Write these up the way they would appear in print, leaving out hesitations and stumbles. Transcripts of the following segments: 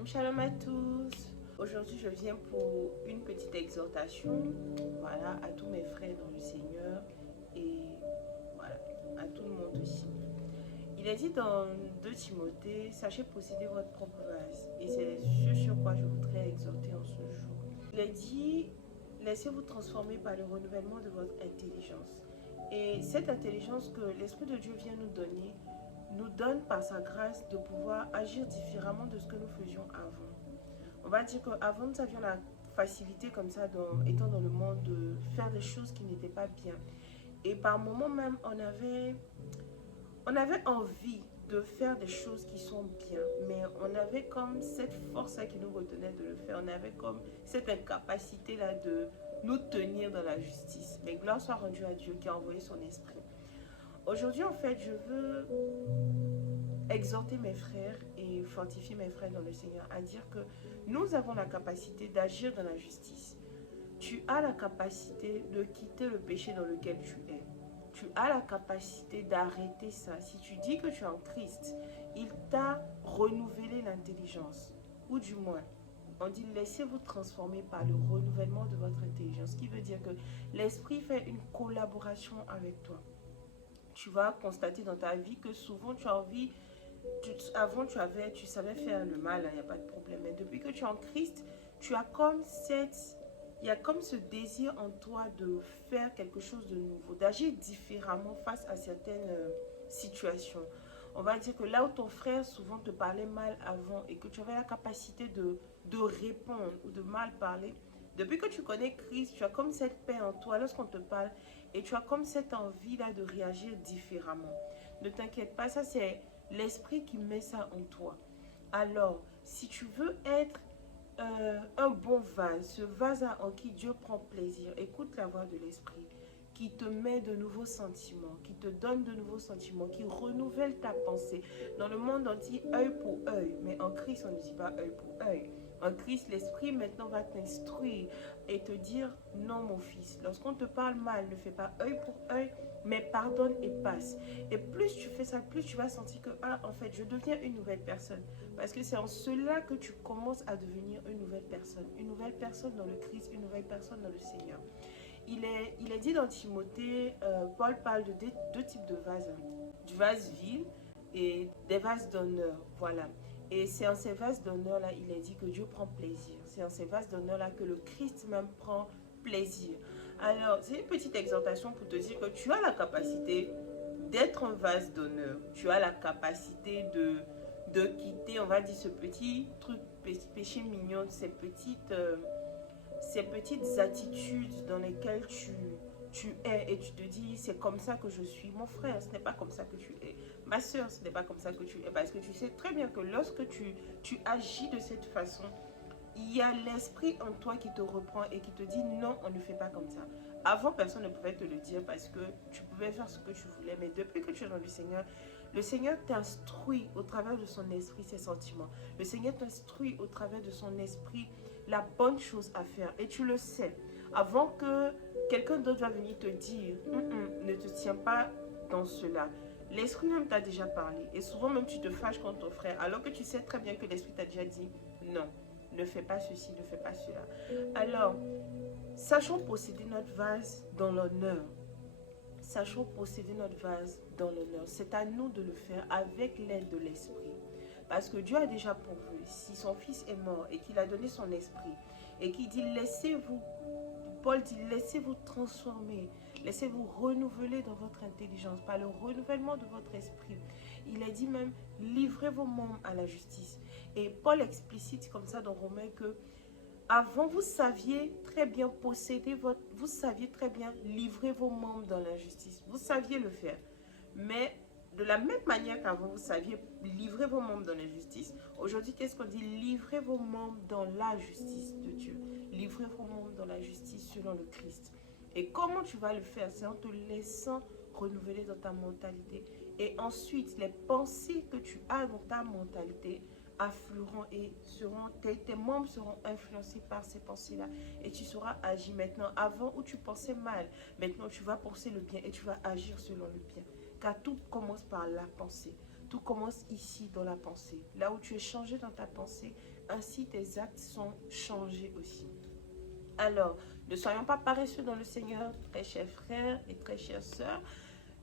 Shalom, shalom à tous. Aujourd'hui, je viens pour une petite exhortation, voilà, à tous mes frères dans le Seigneur et voilà, à tout le monde aussi. Il est dit dans 2 Timothée, sachez posséder votre propre vase. Et c'est ce sur quoi je voudrais exhorter en ce jour. Il est dit, laissez-vous transformer par le renouvellement de votre intelligence. Et cette intelligence que l'Esprit de Dieu vient nous donne par sa grâce de pouvoir agir différemment de ce que nous faisions avant. On va dire qu'avant, nous avions la facilité comme ça, étant dans le monde, de faire des choses qui n'étaient pas bien. Et par moments même, on avait envie de faire des choses qui sont bien, mais on avait comme cette force-là qui nous retenait de le faire. On avait comme cette incapacité-là de nous tenir dans la justice. Mais gloire soit rendue à Dieu qui a envoyé son esprit. Aujourd'hui, en fait, je veux exhorter mes frères et fortifier mes frères dans le Seigneur à dire que nous avons la capacité d'agir dans la justice. Tu as la capacité de quitter le péché dans lequel tu es. Tu as la capacité d'arrêter ça. Si tu dis que tu es en Christ, il t'a renouvelé l'intelligence. Ou du moins, on dit laissez-vous transformer par le renouvellement de votre intelligence. Ce qui veut dire que l'Esprit fait une collaboration avec toi. Tu vas constater dans ta vie que souvent tu as envie, avant tu savais faire le mal, il n'y a pas de problème. Mais depuis que tu es en Christ, tu as comme il y a comme ce désir en toi de faire quelque chose de nouveau, d'agir différemment face à certaines situations. On va dire que là où ton frère souvent te parlait mal avant et que tu avais la capacité de répondre ou de mal parler, depuis que tu connais Christ, tu as comme cette paix en toi lorsqu'on te parle et tu as comme cette envie-là de réagir différemment. Ne t'inquiète pas, ça c'est l'Esprit qui met ça en toi. Alors, si tu veux être un bon vase, ce vase en qui Dieu prend plaisir, écoute la voix de l'Esprit qui te met de nouveaux sentiments, qui te donne de nouveaux sentiments, qui renouvelle ta pensée. Dans le monde, on dit œil pour œil, mais en Christ, on ne dit pas œil pour œil. En Christ, l'Esprit maintenant va t'instruire et te dire non mon fils. Lorsqu'on te parle mal, ne fais pas œil pour œil, mais pardonne et passe. Et plus tu fais ça, plus tu vas sentir que en fait, je deviens une nouvelle personne. Parce que c'est en cela que tu commences à devenir une nouvelle personne dans le Christ, une nouvelle personne dans le Seigneur. Il est dit dans Timothée, Paul parle de deux types de vases, du vase vil et des vases d'honneur. Voilà. Et c'est en ces vases d'honneur-là, il est dit que Dieu prend plaisir. C'est en ces vases d'honneur-là que le Christ même prend plaisir. Alors, c'est une petite exhortation pour te dire que tu as la capacité d'être un vase d'honneur. Tu as la capacité de quitter, on va dire, ce petit truc, péché mignon, ces petites attitudes dans lesquelles tu es et tu te dis c'est comme ça que je suis. Mon frère, ce n'est pas comme ça que tu es. Ma soeur, ce n'est pas comme ça que tu es. Parce que tu sais très bien que lorsque tu agis de cette façon, il y a l'esprit en toi qui te reprend et qui te dit non, on ne fait pas comme ça. Avant, personne ne pouvait te le dire parce que tu pouvais faire ce que tu voulais. Mais depuis que tu es dans le Seigneur t'instruit au travers de son esprit ses sentiments. Le Seigneur t'instruit au travers de son esprit la bonne chose à faire. Et tu le sais. Avant que quelqu'un d'autre va venir te dire, ne te tiens pas dans cela. L'esprit même t'a déjà parlé. Et souvent même tu te fâches contre ton frère. Alors que tu sais très bien que l'esprit t'a déjà dit, non, ne fais pas ceci, ne fais pas cela. Alors, sachons posséder notre vase dans l'honneur. Sachons posséder notre vase dans l'honneur. C'est à nous de le faire avec l'aide de l'esprit. Parce que Dieu a déjà pourvu. Si son fils est mort et qu'il a donné son esprit et qu'il dit laissez-vous, Paul dit laissez-vous transformer, laissez-vous renouveler dans votre intelligence par le renouvellement de votre esprit. Il a dit même livrez vos membres à la justice. Et Paul explicite comme ça dans Romains que avant, vous saviez très bien vous saviez très bien livrer vos membres dans l'injustice. Vous saviez le faire. Mais de la même manière qu'avant, vous saviez livrer vos membres dans l'injustice, aujourd'hui, qu'est-ce qu'on dit? Livrez vos membres dans la justice de Dieu. Livrez vos membres dans la justice selon le Christ. Et comment tu vas le faire? C'est en te laissant renouveler dans ta mentalité. Et ensuite, les pensées que tu as dans ta mentalité afflueront et tes membres seront influencés par ces pensées-là. Et tu sauras agir maintenant. Avant où tu pensais mal, maintenant tu vas penser le bien et tu vas agir selon le bien. Car tout commence par la pensée. tout commence ici dans la pensée. Là où tu es changé dans ta pensée, ainsi tes actes sont changés aussi. Alors, ne soyons pas paresseux dans le Seigneur, très chers frères et très chères sœurs.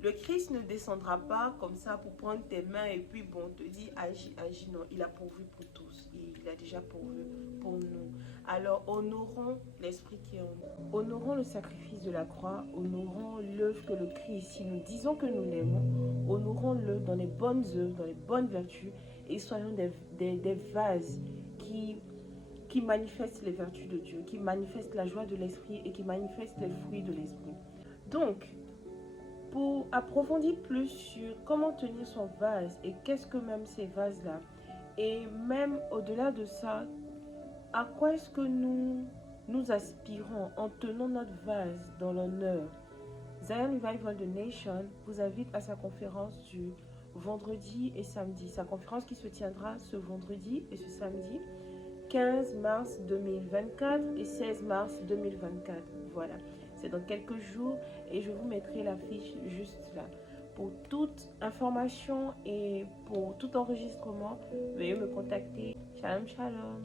Le Christ ne descendra pas comme ça pour prendre tes mains et puis bon, te dit agis, agis. Non, il a pourvu pour tous. Il a déjà pourvu pour nous. Alors, honorons l'Esprit qui est en nous. Honorons le sacrifice de la croix. Honorons l'œuvre que le Christ, si nous disons que nous l'aimons, honorons-le dans les bonnes œuvres, dans les bonnes vertus et soyons des vases qui manifestent les vertus de Dieu, qui manifestent la joie de l'Esprit et qui manifestent les fruits de l'Esprit. Donc, pour approfondir plus sur comment tenir son vase et qu'est-ce que même ces vases-là, et même au-delà de ça, à quoi est-ce que nous aspirons en tenant notre vase dans l'honneur. Zion Revival The Nation vous invite à sa conférence du vendredi et samedi. Sa conférence qui se tiendra ce vendredi et ce samedi, 15 mars 2024 et 16 mars 2024. Voilà. C'est dans quelques jours et je vous mettrai l'affiche juste là. Pour toute information et pour tout enregistrement, veuillez me contacter. Shalom, shalom.